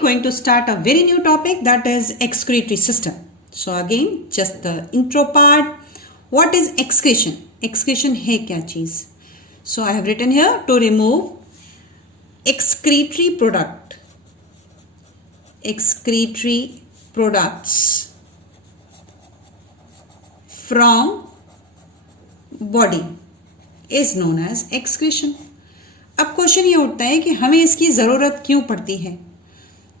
going to start a very new topic, that is excretory system. So again, just the intro part. What is excretion? Excretion है क्या चीज? So I have written here to remove excretory products from body is known as excretion. अब question ये उठता है कि हमें इसकी जरूरत क्यों पड़ती है?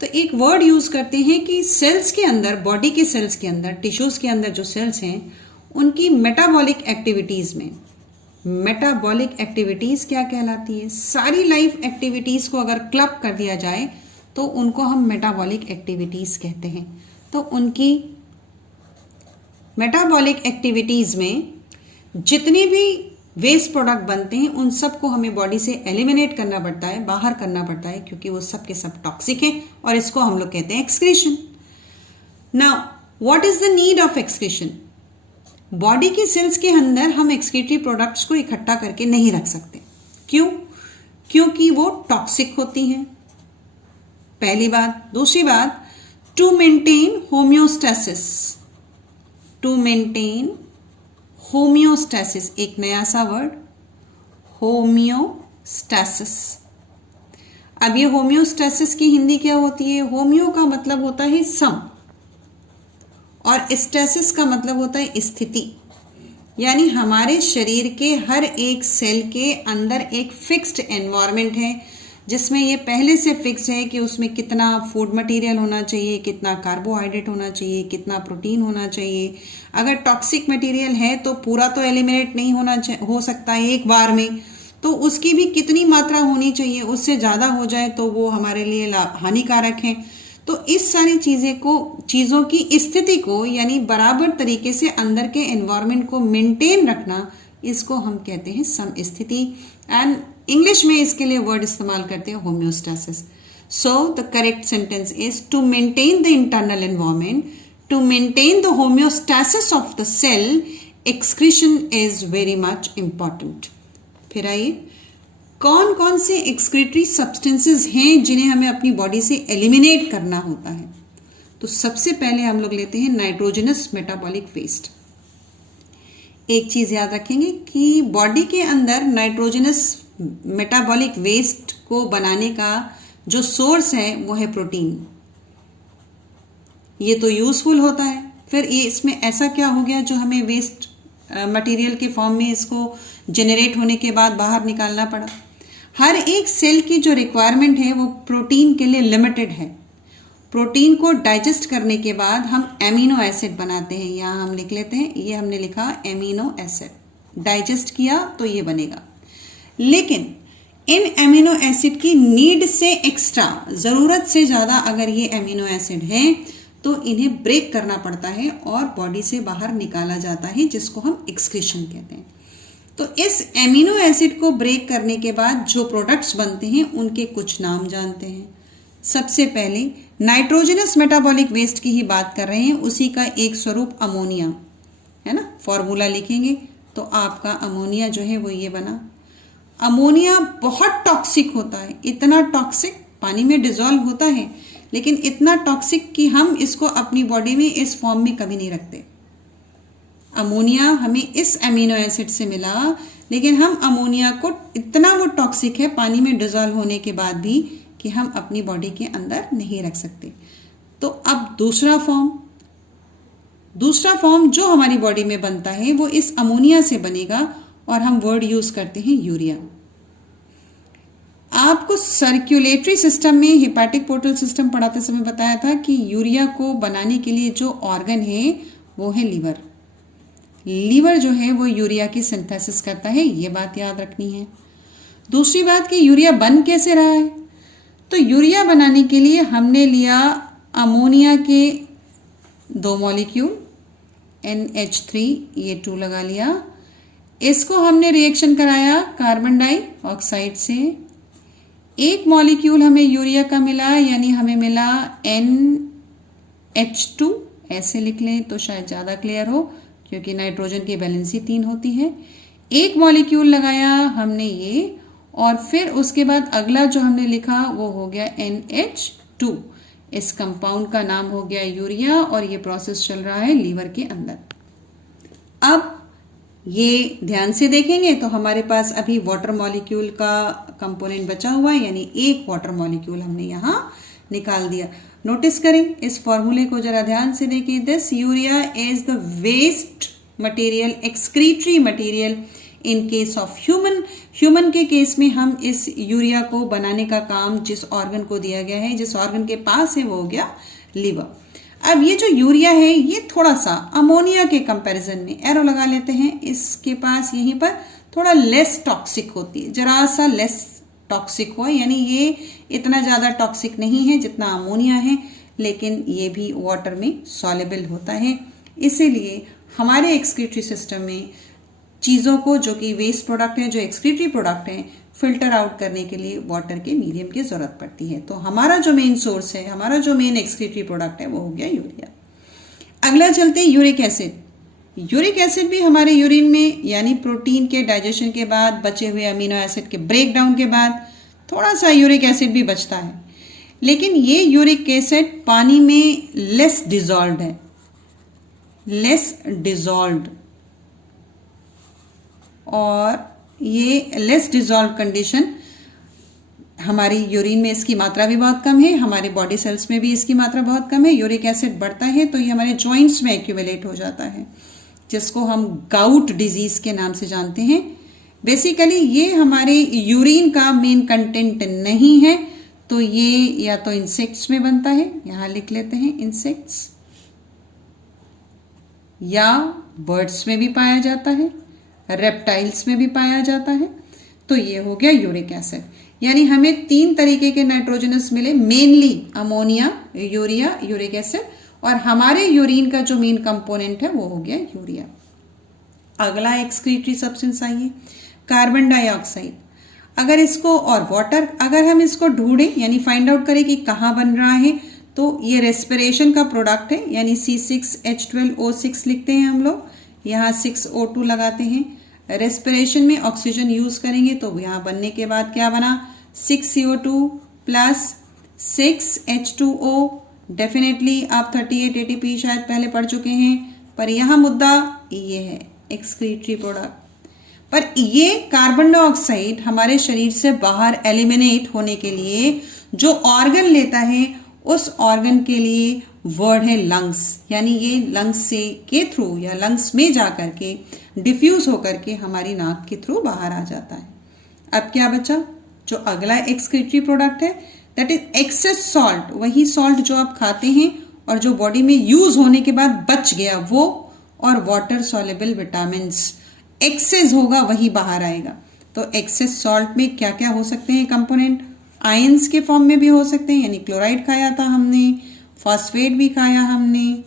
तो एक वर्ड यूज करते हैं कि सेल्स के अंदर, बॉडी के सेल्स के अंदर, टिश्यूज के अंदर जो सेल्स हैं उनकी मेटाबॉलिक एक्टिविटीज में, मेटाबॉलिक एक्टिविटीज क्या कहलाती है? सारी लाइफ एक्टिविटीज को अगर क्लब कर दिया जाए तो उनको हम मेटाबॉलिक एक्टिविटीज कहते हैं. तो उनकी मेटाबॉलिक एक्टिविटीज में जितने भी वेस्ट प्रोडक्ट बनते हैं उन सबको हमें बॉडी से एलिमिनेट करना पड़ता है, बाहर करना पड़ता है, क्योंकि वो सब के सब टॉक्सिक हैं और इसको हम लोग कहते हैं excretion. Now what is the need of excretion? Body के सेल्स के अंदर हम एक्सक्रीटरी प्रोडक्ट्स को इकट्ठा करके नहीं रख सकते. क्यों? क्योंकि वो टॉक्सिक होती हैं, पहली बात. दूसरी बात, to maintain homeostasis, to maintain homeostasis, एक नया सा वर्ड, होम्योस्टेसिस. अब ये होम्योस्टेसिस की हिंदी क्या होती है? होम्यो का मतलब होता है सम और स्टेसिस का मतलब होता है स्थिति. यानी हमारे शरीर के हर एक सेल के अंदर एक फिक्स्ड एनवायरनमेंट है जिसमें ये पहले से फिक्स है कि उसमें कितना फूड मटेरियल होना चाहिए, कितना कार्बोहाइड्रेट होना चाहिए, कितना प्रोटीन होना चाहिए. अगर टॉक्सिक मटेरियल है तो पूरा तो एलिमिनेट नहीं हो सकता है एक बार में, तो उसकी भी कितनी मात्रा होनी चाहिए. उससे ज़्यादा हो जाए तो वो हमारे लिए हानिकारक है. तो इस सारी चीज़ों की स्थिति को, यानी बराबर तरीके से अंदर के एनवायरनमेंट को मेंटेन रखना, इसको हम कहते हैं समस्थिति. एंड इंग्लिश में इसके लिए वर्ड इस्तेमाल करते हैं homeostasis. So the correct sentence is to maintain the internal environment, to maintain the homeostasis of the cell, excretion is very much important. फिर आइए, कौन कौन से एक्सक्रीटरी सब्सटेंसेस हैं जिन्हें हमें अपनी बॉडी से एलिमिनेट करना होता है? तो सबसे पहले हम लोग लेते हैं नाइट्रोजनस मेटाबॉलिक वेस्ट. एक चीज याद रखेंगे कि बॉडी के अंदर नाइट्रोजनस मेटाबॉलिक वेस्ट को बनाने का जो सोर्स है वो है प्रोटीन. ये तो यूजफुल होता है. फिर ये इसमें ऐसा क्या हो गया जो हमें वेस्ट मटेरियल के फॉर्म में इसको जेनरेट होने के बाद बाहर निकालना पड़ा? हर एक सेल की जो रिक्वायरमेंट है वो प्रोटीन के लिए लिमिटेड है. प्रोटीन को डाइजेस्ट करने के बाद हम एमिनो एसिड बनाते हैं. यहाँ हम लिख लेते हैं, ये हमने लिखा एमिनो एसिड. डाइजेस्ट किया तो ये बनेगा. लेकिन इन एमिनो एसिड की नीड से एक्स्ट्रा, जरूरत से ज्यादा अगर ये एमिनो एसिड हैं तो इन्हें ब्रेक करना पड़ता है और बॉडी से बाहर निकाला जाता है, जिसको हम एक्सक्रीशन कहते हैं. तो इस एमिनो एसिड को ब्रेक करने के बाद जो प्रोडक्ट्स बनते हैं उनके कुछ नाम जानते हैं. सबसे पहले नाइट्रोजनस मेटाबॉलिक वेस्ट की ही बात कर रहे हैं, उसी का एक स्वरूप अमोनिया है ना. फॉर्मूला लिखेंगे तो आपका अमोनिया जो है वो ये बना. अमोनिया बहुत टॉक्सिक होता है, इतना टॉक्सिक, पानी में डिजोल्व होता है लेकिन इतना टॉक्सिक कि हम इसको अपनी बॉडी में इस फॉर्म में कभी नहीं रखते. अमोनिया हमें इस एमिनो एसिड से मिला, लेकिन हम अमोनिया को, इतना वो टॉक्सिक है पानी में डिजोल्व होने के बाद भी, कि हम अपनी बॉडी के अंदर नहीं रख सकते. तो अब दूसरा फॉर्म जो हमारी बॉडी में बनता है वो इस अमोनिया से बनेगा और हम वर्ड यूज करते हैं यूरिया. आपको सर्कुलेटरी सिस्टम में हेपेटिक पोर्टल सिस्टम पढ़ाते समय बताया था कि यूरिया को बनाने के लिए जो ऑर्गन है वो है लीवर. लीवर जो है वो यूरिया की सिंथेसिस करता है, ये बात याद रखनी है. दूसरी बात कि यूरिया बन कैसे रहा है? तो यूरिया बनाने के लिए हमने लिया अमोनिया के 2 मॉलिक्यूल, NH3, ये 2 लगा लिया. इसको हमने रिएक्शन कराया कार्बन डाइऑक्साइड से. एक मॉलिक्यूल हमें यूरिया का मिला, यानी हमें मिला NH2. ऐसे लिख लें तो शायद ज़्यादा क्लियर हो, क्योंकि नाइट्रोजन की वैलेंसी 3 होती है. एक मॉलिक्यूल लगाया हमने ये, और फिर उसके बाद अगला जो हमने लिखा वो हो गया NH2. इस कंपाउंड का नाम हो गया यूरिया और ये प्रोसेस चल रहा है लीवर के अंदर। अब ये ध्यान से देखेंगे तो हमारे पास अभी वाटर मॉलिक्यूल का कंपोनेंट बचा हुआ है, यानी एक वाटर मॉलिक्यूल हमने यहाँ निकाल दिया। नोटिस करें इस फॉर्मूले को जरा ध्यान से देखें। This urea is the waste material, excretory material in case of human के केस में हम इस यूरिया को बनाने का काम जिस ऑर्गन को दिया गया है, जिस ऑर्गन के पास है, वो हो गया लीवर। अब ये जो यूरिया है ये थोड़ा सा अमोनिया के कंपैरिजन में, एरो लगा लेते हैं, इसके पास यहीं पर थोड़ा लेस टॉक्सिक होती है, जरा सा लेस टॉक्सिक हो, यानी ये इतना ज़्यादा टॉक्सिक नहीं है जितना अमोनिया है, लेकिन ये भी वाटर में सॉल्युबल होता है। इसीलिए हमारे एक्सक्रीटरी सिस्टम में चीज़ों को जो कि वेस्ट प्रोडक्ट हैं, जो एक्सक्रीटरी प्रोडक्ट हैं, फिल्टर आउट करने के लिए वाटर के मीडियम की जरूरत पड़ती है। तो हमारा जो मेन सोर्स है, हमारा जो मेन एक्सक्रीटरी प्रोडक्ट है वो हो गया यूरिया। अगला चलते हैं यूरिक एसिड। यूरिक एसिड भी हमारे यूरिन में, यानी प्रोटीन के डाइजेशन के बाद, बचे हुए अमीनो एसिड के ब्रेक डाउन के बाद थोड़ा सा यूरिक एसिड भी बचता है, लेकिन ये यूरिक एसिड पानी में लेस डिजॉल्व है, लेस डिजॉल्व, और ये लेस डिजॉल्व कंडीशन हमारी यूरिन में इसकी मात्रा भी बहुत कम है, हमारे बॉडी सेल्स में भी इसकी मात्रा बहुत कम है। यूरिक एसिड बढ़ता है तो ये हमारे जॉइंट्स में एक्यूमुलेट हो जाता है, जिसको हम गाउट डिजीज के नाम से जानते हैं। बेसिकली ये हमारे यूरिन का मेन कंटेंट नहीं है, तो ये या तो इंसेक्ट्स में बनता है, यहां लिख लेते हैं इंसेक्ट्स, या बर्ड्स में भी पाया जाता है, रेप्टाइल्स में भी पाया जाता है। तो ये हो गया यूरिक एसिड। यानी हमें 3 तरीके के नाइट्रोजनस मिले, mainly ammonia, urea, uric acid, और हमारे यूरिन का जो मेन कंपोनेंट है वो हो गया यूरिया। अगला एक्सक्रीटरी सब्सटेंस आइए, कार्बन डाइऑक्साइड। अगर इसको और वाटर, अगर हम इसको ढूंढें यानी फाइंड आउट करें कि कहाँ बन रहा है, तो ये रेस्पिरेशन का प्रोडक्ट है, यानी C6H12O6 लिखते हैं हम लोग, यहाँ 6O2 लगाते हैं। रेस्पिरेशन में ऑक्सीजन यूज करेंगे तो यहाँ बनने के बाद क्या बना, 6CO2 प्लस 6H2O। डेफिनेटली आप 38 ATP शायद पहले पढ़ चुके हैं, पर यहाँ मुद्दा ये है एक्सक्रीटरी प्रोडक्ट। पर ये कार्बन डाइऑक्साइड हमारे शरीर से बाहर एलिमिनेट होने के लिए जो ऑर्गन लेता है, उस ऑर्गन के लिए वर्ड है लंग्स, यानी ये लंग्स से के थ्रू या लंग्स में जाकर के डिफ्यूज होकर के हमारी नाक के थ्रू बाहर आ जाता है। अब क्या बचा, जो अगला एक्सक्रीटरी प्रोडक्ट है, दैट इज एक्सेस सॉल्ट। वही सॉल्ट जो आप खाते हैं और जो बॉडी में यूज होने के बाद बच गया वो, और वाटर सॉल्युबल विटामिन्स, एक्सेस होगा वही बाहर आएगा। तो एक्सेस सॉल्ट में क्या क्या हो सकते हैं कंपोनेंट, आयंस के फॉर्म में भी हो सकते हैं, यानी क्लोराइड खाया था हमने, फॉस्फेट भी खाया हमने,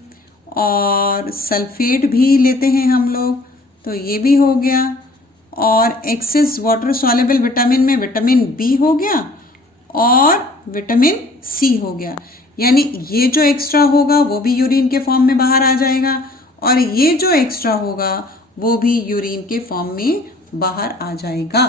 और सल्फेट भी लेते हैं हम लोग, तो ये भी हो गया। और एक्सेस वाटर सॉल्युबल विटामिन में विटामिन बी हो गया और विटामिन सी हो गया, यानी ये जो एक्स्ट्रा होगा वो भी यूरिन के फॉर्म में बाहर आ जाएगा, और ये जो एक्स्ट्रा होगा वो भी यूरिन के फॉर्म में बाहर आ जाएगा।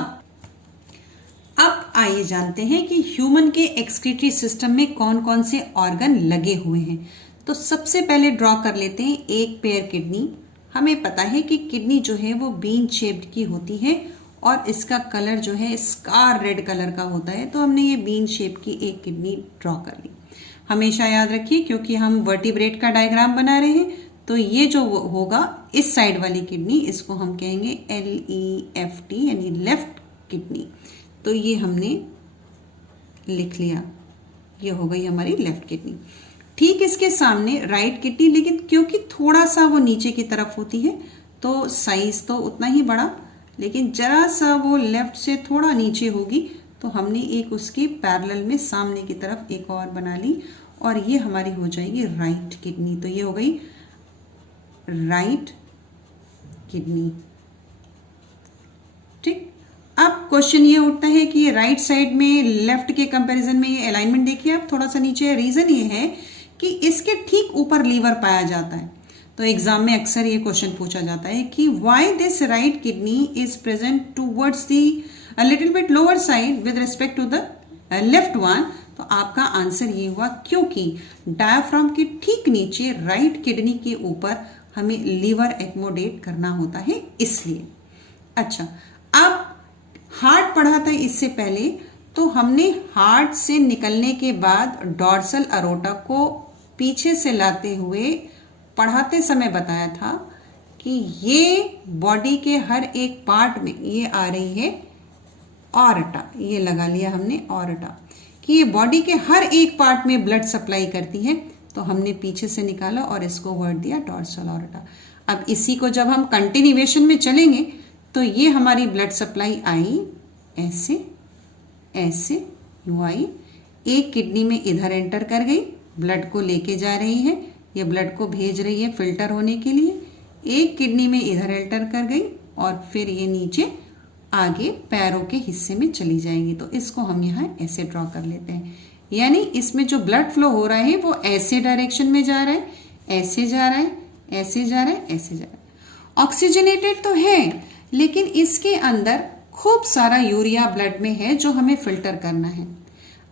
अब आइए जानते हैं कि ह्यूमन के एक्सक्रीटरी सिस्टम में कौन कौन से ऑर्गन लगे हुए हैं। तो सबसे पहले ड्रॉ कर लेते हैं एक पेयर किडनी। हमें पता है कि किडनी जो है वो बीन शेप्ड की होती है और इसका कलर जो है स्कार रेड कलर का होता है, तो हमने ये बीन शेप की एक किडनी ड्रॉ कर ली। हमेशा याद रखिए क्योंकि हम वर्टिब्रेट का डायग्राम बना रहे हैं, तो ये जो होगा इस साइड वाली किडनी, इसको हम कहेंगे LEFT यानी लेफ्ट किडनी। तो ये हमने लिख लिया, ये हो गई हमारी लेफ्ट किडनी। ठीक इसके सामने राइट किडनी, लेकिन क्योंकि थोड़ा सा वो नीचे की तरफ होती है तो साइज तो उतना ही बड़ा, लेकिन जरा सा वो लेफ्ट से थोड़ा नीचे होगी, तो हमने एक उसके पैरेलल में सामने की तरफ एक और बना ली, और ये हमारी हो जाएगी राइट किडनी। तो ये हो गई राइट किडनी। ठीक, अब क्वेश्चन ये उठता है कि ये राइट साइड में लेफ्ट के कंपैरिजन में ये अलाइनमेंट देखिए आप थोड़ा सा नीचे। रीजन ये है कि इसके ठीक ऊपर लीवर पाया जाता है, तो एग्जाम में अक्सर ये क्वेश्चन पूछा जाता है कि why this right kidney is present towards the little bit lower side with respect to the left one. तो आपका आंसर ये हुआ, क्योंकि डायाफ्राम के ठीक नीचे राइट किडनी के ऊपर हमें लीवर एक्मोडेट करना होता है, इसलिए। अच्छा, अब हार्ट पढ़ा था इससे पहले, तो हमने हार्ट से निकलने के बाद डॉर्सल अरोटा को पीछे से लाते हुए पढ़ाते समय बताया था कि ये बॉडी के हर एक पार्ट में ये आ रही है ऑर्टा, ये लगा लिया हमने ऑर्टा, कि ये बॉडी के हर एक पार्ट में ब्लड सप्लाई करती है, तो हमने पीछे से निकाला और इसको वर्ड दिया डॉर्सल ऑर्टा। अब इसी को जब हम कंटिन्यूएशन में चलेंगे तो ये हमारी ब्लड सप्लाई आई ऐसे ऐसे यूं आई, एक किडनी में इधर एंटर कर गई, ब्लड को लेके जा रही है, ये ब्लड को भेज रही है फिल्टर होने के लिए, एक किडनी में इधर एंटर कर गई और फिर ये नीचे आगे पैरों के हिस्से में चली जाएगी। तो इसको हम यहाँ ऐसे ड्रॉ कर लेते हैं, यानी इसमें जो ब्लड फ्लो हो रहा है वो ऐसे डायरेक्शन में जा रहा है, ऐसे जा रहा है, ऐसे जा रहा है, ऐसे जा रहा है। ऑक्सीजनेटेड तो है, लेकिन इसके अंदर खूब सारा यूरिया ब्लड में है जो हमें फिल्टर करना है।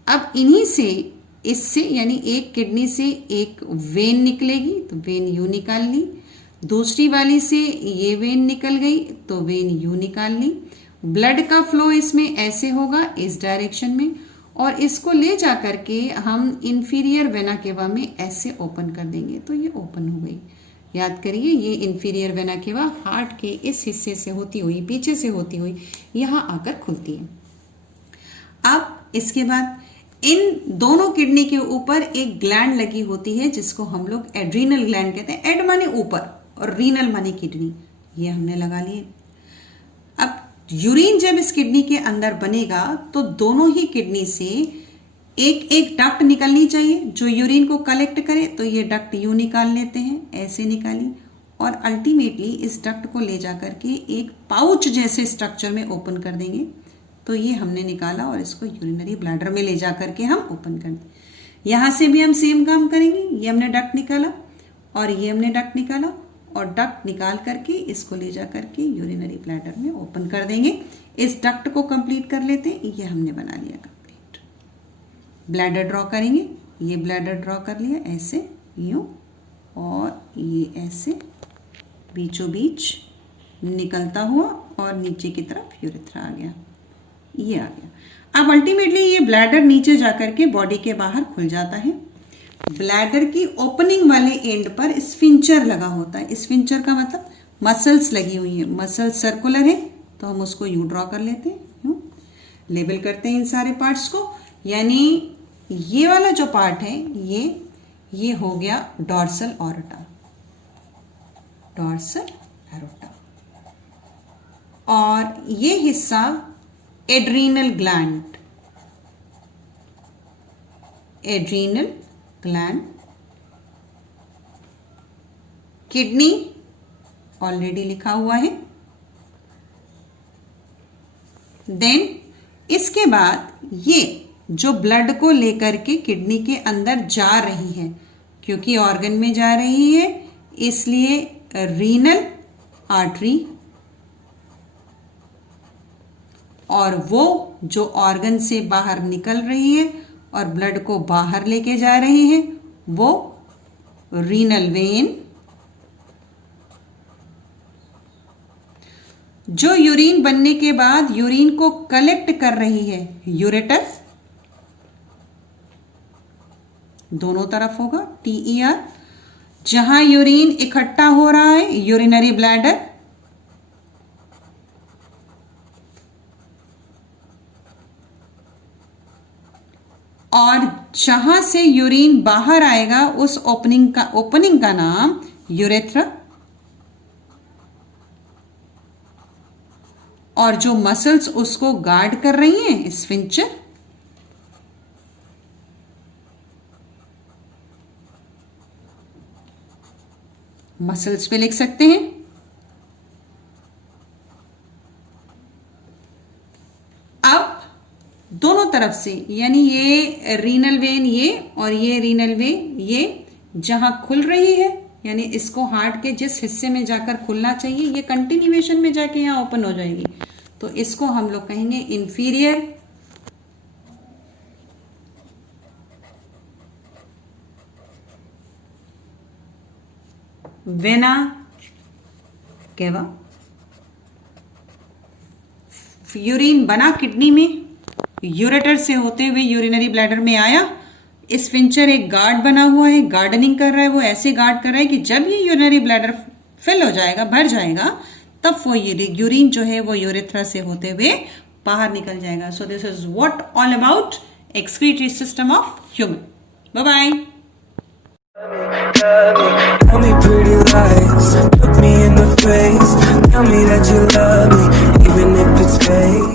अब इन्हीं से, इससे यानी एक किडनी से एक वेन निकलेगी तो वेन यू निकाल ली, दूसरी वाली से ये वेन निकल गई तो वेन यू निकाल ली। ब्लड का फ्लो इसमें ऐसे होगा इस डायरेक्शन में, और इसको ले जा करके हम इंफीरियर वेना केवा में ऐसे ओपन कर देंगे तो ये ओपन हो गई। याद करिए, ये इंफीरियर वेना केवा हार्ट के इस हिस्से से होती हुई, पीछे से होती हुई यहाँ आकर खुलती है। अब इसके बाद इन दोनों किडनी के ऊपर एक ग्लैंड लगी होती है जिसको हम लोग एड्रीनल ग्लैंड कहते हैं। एड माने ऊपर और रीनल माने किडनी, ये हमने लगा लिए। अब यूरिन जब इस किडनी के अंदर बनेगा तो दोनों ही किडनी से एक एक डक्ट निकलनी चाहिए जो यूरिन को कलेक्ट करे, तो ये डक्ट यू निकाल लेते हैं, ऐसे निकाली, और अल्टीमेटली इस डक्ट को ले जा करके एक पाउच जैसे स्ट्रक्चर में ओपन कर देंगे। तो ये हमने निकाला और इसको यूरिनरी ब्लैडर में ले जा करके हम ओपन कर दें। यहाँ से भी हम सेम काम करेंगे, ये हमने डक्ट निकाला और ये हमने डक्ट निकाला, और डक्ट निकाल करके इसको ले जा करके यूरिनरी ब्लैडर में ओपन कर देंगे। इस डक्ट को कंप्लीट कर लेते हैं, ये हमने बना लिया कंप्लीट। ब्लैडर ड्रॉ करेंगे, ये ब्लैडर ड्रॉ कर लिया ऐसे यूं, और ये ऐसे बीचों बीच निकलता हुआ और नीचे की तरफ यूरेथ्रा आ गया, ये आ गया। अब अल्टीमेटली ये ब्लैडर नीचे जाकर के बॉडी के बाहर खुल जाता है। ब्लैडर की ओपनिंग वाले एंड पर स्फिंक्टर लगा होता है। स्फिंक्टर का मतलब मसल्स लगी हुई है, मसल्स सर्कुलर है तो हम उसको यू ड्रॉ कर लेते हैं, यूं लेबल करते हैं इन सारे पार्ट्स को। यानी ये वाला जो पार्ट है ये हो गया डॉर्सल ऑर्टा, डॉर्सल एरोटा, और ये हिस्सा adrenal gland, adrenal gland. Kidney already लिखा हुआ है। देन इसके बाद ये जो ब्लड को लेकर के किडनी के अंदर जा रही है, क्योंकि ऑर्गन में जा रही है इसलिए रीनल आर्टरी, और वो जो ऑर्गन से बाहर निकल रही है और ब्लड को बाहर लेके जा रही है वो रीनल वेन। जो यूरिन बनने के बाद यूरिन को कलेक्ट कर रही है यूरेटर, दोनों तरफ होगा TER। जहां यूरिन इकट्ठा हो रहा है यूरिनरी ब्लैडर, और जहां से यूरिन बाहर आएगा उस ओपनिंग का नाम यूरेथ्रा, और जो मसल्स उसको गार्ड कर रही हैं स्फिंक्टर। मसल्स पे लिख सकते हैं। अब दोनों तरफ से, यानी ये रीनल वेन ये और ये रीनल वेन ये जहां खुल रही है, यानी इसको हार्ट के जिस हिस्से में जाकर खुलना चाहिए ये कंटिन्यूएशन में जाके यहां ओपन हो जाएगी, तो इसको हम लोग कहेंगे इंफीरियर वेना केवा, यूरिन बना किडनी में, यूरेटर से होते हुए यूरिनरी ब्लैडर में आया। स्फिंक्टर एक गार्ड बना हुआ है, गार्डनिंग कर रहा है, वो ऐसे गार्ड कर रहा है कि जब ये यूरिनरी ब्लैडर फिल हो जाएगा, भर जाएगा, तब वो यूरिन जो है वो यूरेथ्रा से होते हुए बाहर निकल जाएगा। So this is what all about excretory system of human. Bye bye. Tell me pretty lies, look me in the face, tell me that you love me, even if it's fake.